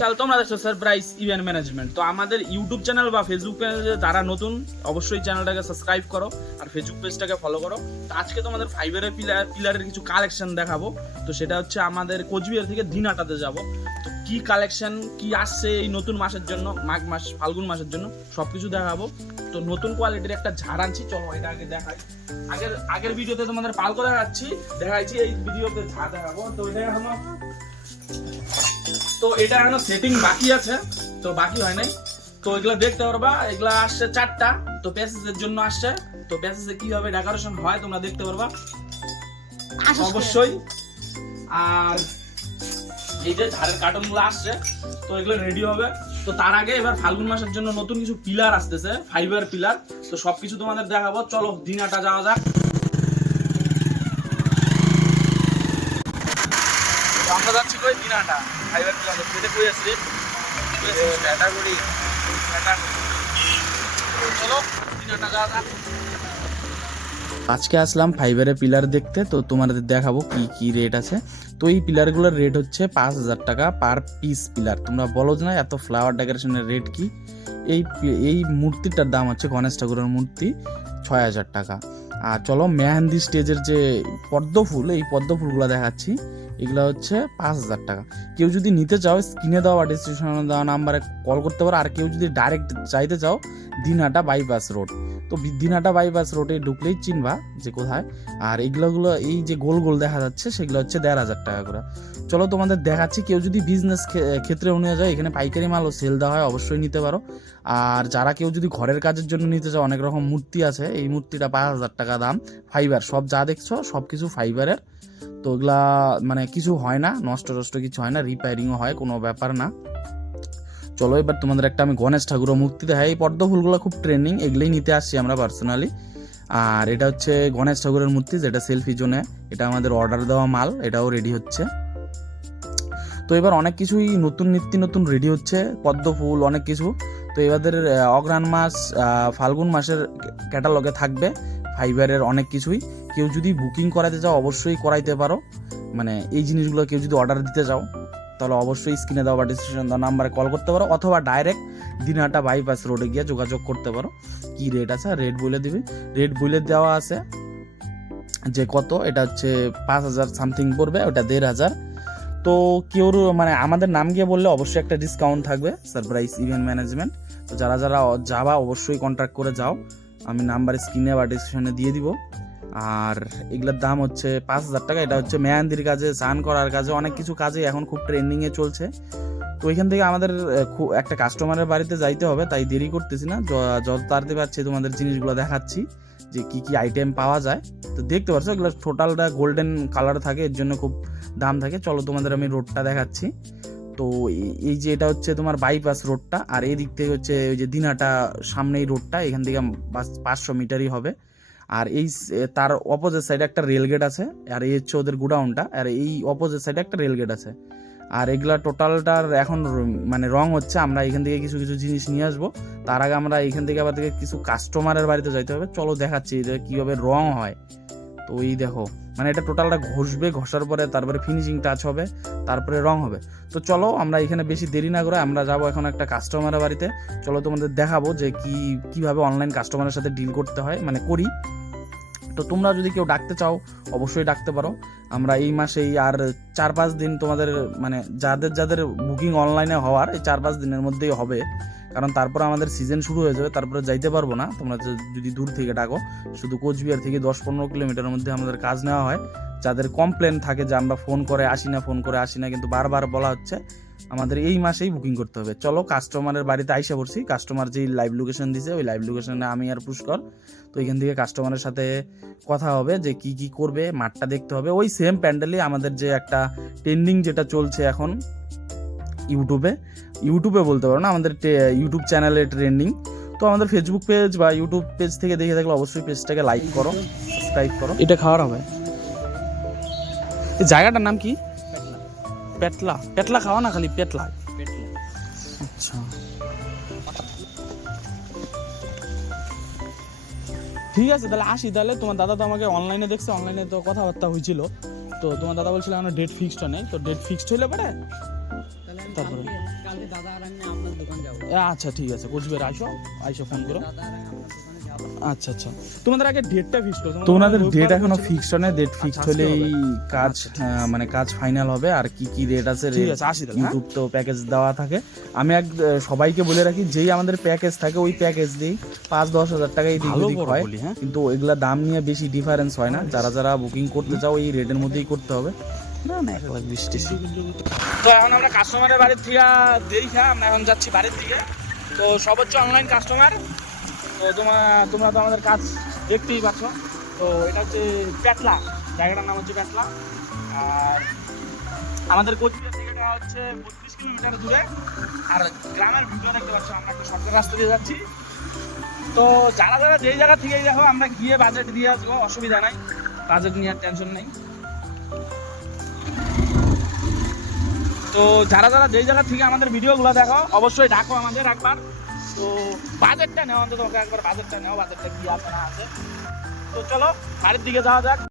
চাল তোমরা দেখছ সারপ্রাইজ ইভেন্ট ম্যানেজমেন্ট তো আমাদের ইউটিউব চ্যানেল বা ফেসবুক পেজে যারা নতুন, অবশ্যই চ্যানেলটাকে সাবস্ক্রাইব করো আর ফেসবুক পেজটাকে ফলো করো। তো আজকে তোমাদের ফাইবারের পিলার পিলারের কিছু কালেকশন দেখাবো। তো সেটা হচ্ছে আমাদের কোচবিহার থেকে দিনাটাতে যাব। তো কি কালেকশন কি আসছে এই নতুন মাসের জন্য মাঘ মাস ফাল্গুন মাসের জন্য সব কিছু দেখাবো। তো নতুন কোয়ালিটির একটা ঝাড় আনছি চলো এটা আগে দেখাই। আগের আগের ভিডিওতে তোমাদের পালকো দেখাচ্ছি দেখাইছি এই ভিডিওতে ঝাড় দেখাবো। তো এটা এখনও তো এটা এখনও সেটিং বাকি আছে তো বাকি হয় নাই। তো এগুলো দেখতে পারবা এগুলা আসছে চারটা তো প্যাসেজের জন্য আসছে। তো প্যাসেজে কীভাবে ডেকোরেশন হয় তোমরা দেখতে পারবা। অবশ্যই। আর এই যে ঝাড়ের কার্টুনগুলো আসছে তো এগুলো রেডি হবে। তো তার আগে এবার ফাল্গুন মাসের জন্য নতুন কিছু পিলার আসতেছে ফাইবার পিলার তো সবকিছু তোমাদের দেখাবো। চলো দিনাটা যাওয়া যাক। আমরা যাচ্ছি কই? দিনাটা। ফাইবার পিলার যেতে কই আসছি? ক্যাটাগরি চলো দিনাটা যাওয়া যাক। আজকে আসলাম ফাইবারের পিলার দেখতে, তো তোমাদের দেখাবো কি কি রেট আছে। তো এই পিলারগুলোর রেট হচ্ছে পাঁচ হাজার টাকা পার পিস পিলার তোমরা বলো যে না, এত ফ্লাওয়ার ডেকোরেশনের রেট কি? এই এই মূর্তিটার দাম হচ্ছে গণেশ ঠাকুরের মূর্তি ছয় হাজার টাকা। আর চলো মেহেন্দি স্টেজের যে পদ্ম ফুল, এই পদ্ম ফুলগুলো দেখাচ্ছি। এগুলো হচ্ছে পাঁচ হাজার টাকা। কেউ যদি নিতে চাও স্ক্রিনে দেওয়া ডিসক্রিপশনে দেওয়া নাম্বারে কল করতে পারো। আর কেউ যদি ডাইরেক্ট চাইতে চাও দিনহাটা বাইপাস রোড তো দিনহাটা বাইপাস রোডে ঢুকলেই চিনবা যে কোথায়। আর এইগুলোগুলো এই যে গোল গোল দেখা যাচ্ছে, সেগুলো হচ্ছে দেড় হাজার টাকা করে। চলো তোমাদের দেখাচ্ছি, কেউ যদি বিজনেস ক্ষেত্রে নিয়ে যায়, এখানে পাইকারি মালও সেল দেওয়া হয়, অবশ্যই নিতে পারো। আর যারা কেউ যদি ঘরের কাজের জন্য নিতে চাও, অনেক রকম মূর্তি আছে। এই মূর্তিটা পাঁচ হাজার টাকা দাম। ফাইবার সব যা দেখছ সব কিছু ফাইবারের তো ওগুলা মানে কিছু হয় না নষ্ট টষ্ট কিছু হয় না রিপেয়ারিংও হয় কোনো ব্যাপার না। চলো এবার তোমাদের একটা আমি গণেশ ঠাকুরও মূর্তি দেখাই। এই পদ্ম ফুলগুলো খুব ট্রেন্ডিং এগুলোই নিতে আসছি আমরা পার্সোনালি আর এটা হচ্ছে গণেশ ঠাকুরের মূর্তি যেটা সেলফি জোনে এটা আমাদের অর্ডার দেওয়া মাল এটাও রেডি হচ্ছে। তো এবার অনেক কিছুই নতুন নিত্য নতুন রেডি হচ্ছে পদ্ম ফুল অনেক কিছু। তো এবারের আহ, অগ্রহায়ণ মাস ফাল্গুন মাসের ক্যাটালগে থাকবে। ফাইবারের অনেক কিছুই। কেউ যদি বুকিং করাতে চাও, অবশ্যই করাইতে পারো। মানে এই জিনিসগুলো কেউ যদি অর্ডার দিতে চাও, তাহলে অবশ্যই স্ক্রিনে দেওয়া বা ডিসক্রিপশন দেওয়া নাম্বারে কল করতে পারো, অথবা ডাইরেক্ট দিনহাটা বাইপাস রোডে গিয়ে যোগাযোগ করতে পারো। কি রেট আছে? রেট বলে দিবি। রেট বলে দেওয়া আছে যে কত, এটা হচ্ছে পাঁচ হাজার সামথিং পড়বে, ওটা দেড় হাজার। তো কেউ মানে আমাদের নাম গিয়ে বললে অবশ্যই একটা ডিসকাউন্ট থাকবে সারপ্রাইজ ইভেন্ট ম্যানেজমেন্ট তো যারা যারা যাবা, অবশ্যই কন্ট্যাক্ট করে যাও। আমি নাম্বার স্ক্রিনে বা ডিসক্রিপশনে দিয়ে দিব। আর এগুলোর দাম হচ্ছে পাঁচ হাজার টাকা। এটা হচ্ছে মেহান্দির কাজে, স্নান করার কাজে, অনেক কিছু কাজে এখন খুব ট্রেন্ডিংয়ে চলছে। তো এখান থেকে আমাদের একটা কাস্টমারের বাড়িতে যাইতে হবে, তাই দেরি করতেছি না। যত তাড়াতাড়ি পারছি তোমাদের জিনিসগুলো দেখাচ্ছি, যে কি কি আইটেম পাওয়া যায়। তো দেখতে পাচ্ছ এগুলো টোটালটা গোল্ডেন কালার থাকে, এর জন্য খুব দাম থাকে। চলো তোমাদের আমি রোডটা দেখাচ্ছি। তো এই- যে এটা হচ্ছে তোমার বাইপাস রোডটা আর এই দিক থেকে হচ্ছে ওই যে দিনাটা সামনেই রোডটা এখান থেকে পাঁচশো মিটারই হবে। আর এই তার অপোজিট সাইডে একটা রেলগেট আছে, আর এই হচ্ছে ওদের গোডাউনটা, আর এই অপোজিট সাইডে একটা রেলগেট আছে। আর এগুলা টোটালটার এখন মানে রং হচ্ছে আমরা এখান থেকে কিছু কিছু জিনিস নিয়ে আসব। তার আগে আমরা এখান থেকে আবার থেকে কিছু কাস্টমারের বাড়িতে যাইতে হবে। চলো দেখাচ্ছি যে কীভাবে রং হয়। তো এই দেখো মানে এটা টোটালটা ঘষবে, ঘষার পরে তারপরে ফিনিশিং টাচ হবে, তারপরে রং হবে। তো চলো, আমরা এখানে বেশি দেরি না করে আমরা যাব এখন একটা কাস্টমারের বাড়িতে। চলো তোমাদের দেখাবো যে কি, কীভাবে অনলাইন কাস্টমারের সাথে ডিল করতে হয় মানে করি। তো তোমরা যদি কেউ ডাকতে চাও, অবশ্যই ডাকতে পারো। আমরা এই মাসেই আর চার পাঁচ দিন তোমাদের মানে যাদের যাদের বুকিং অনলাইনে হওয়ার, এই চার পাঁচ দিনের মধ্যেই হবে। কারণ তারপর আমাদের সিজন শুরু হয়ে যাবে, তারপরে যাইতে পারব না। তোমরা যদি দূর থেকে ডাকো, শুধু কোচবিহার থেকে দশ পনেরো কিলোমিটারের মধ্যে আমাদের কাজ নেওয়া হয়। যাদের কমপ্লেন থাকে যে আমরা ফোন করে আসি না ফোন করে আসি না, কিন্তু বারবার বলা হচ্ছে আমাদের এই মাসেই বুকিং করতে হবে। চলো কাস্টমারের বাড়িতে আইসা পড়ছি। কাস্টমার যেই লাইভ লোকেশন দিছে ওই লাইভ লোকেশনে আমি আর পুষ্কর। তো এখান থেকে কাস্টমারের সাথে কথা হবে যে কি কি করবে মাঠটা দেখতে হবে। ওই সেম প্যান্ডেলই আমাদের যে একটা ট্রেন্ডিং যেটা চলছে এখন ইউটিউবে ইউটিউবে বলতে পারো না আমাদের ইউটিউব চ্যানেলে ট্রেন্ডিং তো আমাদের ফেসবুক পেজ বা ইউটিউব পেজ থেকে দেখে থাকলে অবশ্যই পেজটাকে লাইক করো সাবস্ক্রাইব করো। এটা খাওয়ার হবে। এই জায়গাটার নাম কি? পেটলা পেটলা খাওয়া না খালি পেটলা। আচ্ছা। ঠিক আছে তাহলে আসি তাহলে তোমার দাদা তো আমাকে অনলাইনে দেখছে অনলাইনে তো কথাবার্তা হয়েছিল। তো তোমার দাদা বলছিল আমার ডেট ফিক্সড নেই তো ডেট ফিক্সড হইলে পরে তারপরে? আচ্ছা ঠিক আছে কোচবিহার আইসো আইসো ফোন করো। আচ্ছা আচ্ছা। তোমাদের আগে ডেটটা ফিক্স করো। তো ওনাদের ডেট এখনও নেই ডেট আচ্ছা, হলেই কাজ আচ্ছা, আহ, মানে কাজ ফাইনাল হবে। আর কি কি রেট আছে? হ্যাঁ? ইউটিউব তো প্যাকেজ দেওয়া থাকে। আমি এক সবাইকে বলে রাখি যেই আমাদের প্যাকেজ থাকে ওই প্যাকেজ দিই। পাঁচ দশ হাজার টাকাই দিক হয়। হ্যাঁ? কিন্তু এগুলা দাম নিয়ে বেশি ডিফারেন্স হয় না। যারা যারা বুকিং করতে চাও এই রেটের মধ্যেই করতে হবে। না না এক লাখ বিশ তো এখন আমরা কাস্টমারের বাড়ির থেকে দেখে আমরা এখন যাচ্ছি বাড়ির দিকে। তো হচ্ছে অনলাইন কাস্টমার তো তোমার, তোমরা তো আমাদের কাজ দেখতেই পাচ্ছ। তো এটা হচ্ছে প্যাটলা, জায়গাটার নাম হচ্ছে প্যাটলা। আর আমাদের কোচবিহার থেকে এটা হচ্ছে বত্রিশ কিলোমিটার দূরে। আর গ্রামের ভিতরে দেখতে পাচ্ছ, আমরা একটা শর্টের রাস্তা দিয়ে যাচ্ছি। তো যারা যারা যেই জায়গা থেকে দেখো, আমরা গিয়ে বাজেট দিয়ে আসব, অসুবিধা নাই। বাজেট নিয়ে আর টেনশন নেই। তো যারা যারা যেই জায়গা থেকে আমাদের ভিডিওগুলো দেখো, অবশ্যই ডাকো আমাদের একবার। তো বাজেটটা নেওয়া, অন্তত ওকে একবার বাজেটটা নেও বাজেটটা কি আছে না আছে তো চলো, বাড়ির দিকে যাওয়া যাক।